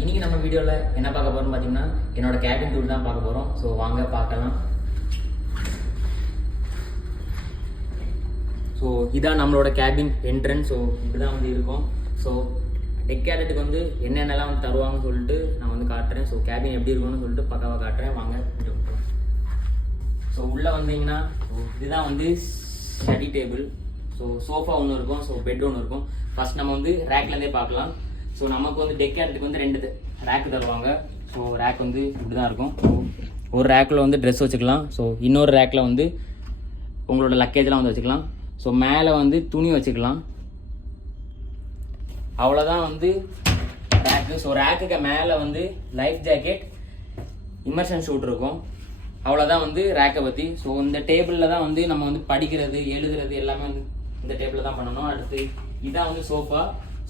இன்னைக்கு நம்ம வீடியோவில் என்ன பார்க்க போகிறோம்னு பார்த்தீங்கன்னா என்னோட கேபின் டூர் தான் பார்க்க போகிறோம். ஸோ வாங்க பார்க்கலாம். ஸோ இதான் நம்மளோட கேபின் என்ட்ரன்ஸ். ஸோ இப்படி தான் வந்து இருக்கும். ஸோ டெக் கேடட்டுக்கு வந்து என்னென்னலாம் வந்து தருவாங்கன்னு சொல்லிட்டு நான் வந்து காட்டுறேன். ஸோ கேபின் எப்படி இருக்கும்னு சொல்லிட்டு பக்காவாக காட்டுறேன். வாங்க. ஸோ உள்ளே வந்தீங்கன்னா இதுதான் வந்து ஸ்டடி டேபிள். ஸோ சோஃபா ஒன்று இருக்கும். ஸோ பெட் ஒன்று இருக்கும். ஃபர்ஸ்ட் நம்ம வந்து ரேக்லேருந்தே பார்க்கலாம். ஸோ நமக்கு வந்து டெக் கேடட்டுக்கு வந்து 2 ரேக்கு தருவாங்க. ஸோ ரேக் வந்து இப்படி தான் இருக்கும். ஒரு ரேக்கில் வந்து ட்ரெஸ் வச்சுக்கலாம். ஸோ இன்னொரு ரேக்கில் வந்து உங்களோட லக்கேஜ்லாம் வந்து வச்சுக்கலாம். ஸோ மேலே வந்து துணி வச்சுக்கலாம். அவ்வளோதான் வந்து ரேக்கு. ஸோ ரேக்குக்கு மேலே வந்து லைஃப் ஜாக்கெட், இமர்ஷன் ஷூட் இருக்கும். அவ்வளோதான் வந்து ரேக்கை பற்றி. ஸோ இந்த டேபிளில் தான் வந்து நம்ம வந்து படிக்கிறது, எழுதுறது எல்லாமே வந்து இந்த டேபிளில் தான் பண்ணணும். அடுத்து இதான் வந்து சோஃபா.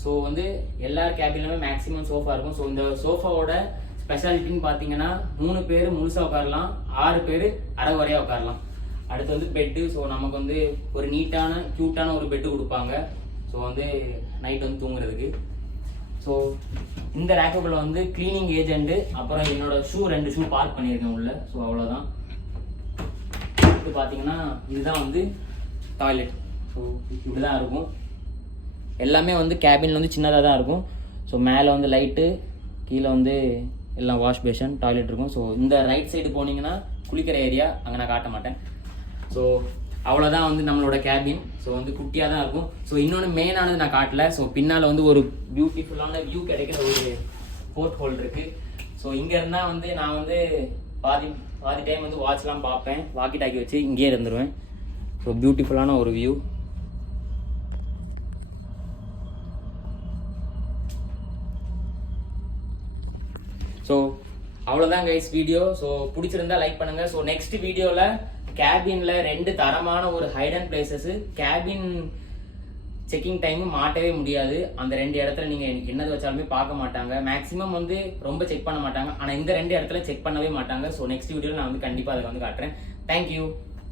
ஸோ வந்து எல்லா கேபின்லுமே மேக்ஸிமம் சோஃபா இருக்கும். ஸோ இந்த சோஃபாவோட ஸ்பெஷாலிட்டின்னு பார்த்தீங்கன்னா 3 பேர் முழுசாக உட்காரலாம், 6 பேர் அரைகுறையாக உட்காரலாம். அடுத்து வந்து பெட்டு. ஸோ நமக்கு வந்து ஒரு நீட்டான க்யூட்டான ஒரு பெட்டு கொடுப்பாங்க. ஸோ வந்து நைட் வந்து தூங்குறதுக்கு. ஸோ இந்த ரேக்குக்குள்ள வந்து கிளீனிங் ஏஜென்ட்டு, அப்புறம் என்னோட 2 ஷூ பார்க் பண்ணியிருக்கேன் உள்ள. ஸோ அவ்வளோதான். இது பார்த்தீங்கன்னா இதுதான் வந்து டாய்லெட். ஸோ இப்படி தான் இருக்கும். எல்லாமே வந்து கேபினில் வந்து சின்னதாக தான் இருக்கும். ஸோ மேலே வந்து லைட்டு, கீழே வந்து எல்லாம் வாஷ் பேஷன், டாய்லெட் இருக்கும். ஸோ இந்த ரைட் சைடு போனீங்கன்னா குளிக்கிற ஏரியா, அங்கே நான் காட்ட மாட்டேன். ஸோ அவ்வளோதான் வந்து நம்மளோட கேபின். ஸோ வந்து குட்டியாக தான் இருக்கும். ஸோ இன்னொன்று மெயினானது நான் காட்டல. ஸோ பின்னால் வந்து ஒரு பியூட்டிஃபுல்லான வியூ கிடைக்கிற ஒரு போர்ட் ஹோல் இருக்குது. ஸோ இங்கே இருந்தால் வந்து நான் வந்து பாதி டைம் வந்து வாட்ச்லாம் பார்ப்பேன். வாக்கி டாக்கி வச்சு இங்கேயே இருந்துருவேன். ஸோ பியூட்டிஃபுல்லான ஒரு வியூ. ஸோ அவ்வளோதான் கைஸ் வீடியோ. ஸோ பிடிச்சிருந்தா லைக் பண்ணுங்க. ஸோ நெக்ஸ்ட் வீடியோவில் கேபின்ல 2 தரமான ஒரு hidden places, cabin checking time மாட்டவே முடியாது. அந்த 2 இடத்துல நீங்க என்னது வச்சாலுமே பார்க்க மாட்டாங்க. மேக்ஸிமம் வந்து ரொம்ப செக் பண்ண மாட்டாங்க. ஆனால் இந்த 2 இடத்துல செக் பண்ணவே மாட்டாங்க. ஸோ நெக்ஸ்ட் வீடியோவில் நான் வந்து கண்டிப்பாக அதை வந்து காட்டுறேன். தேங்க்யூ.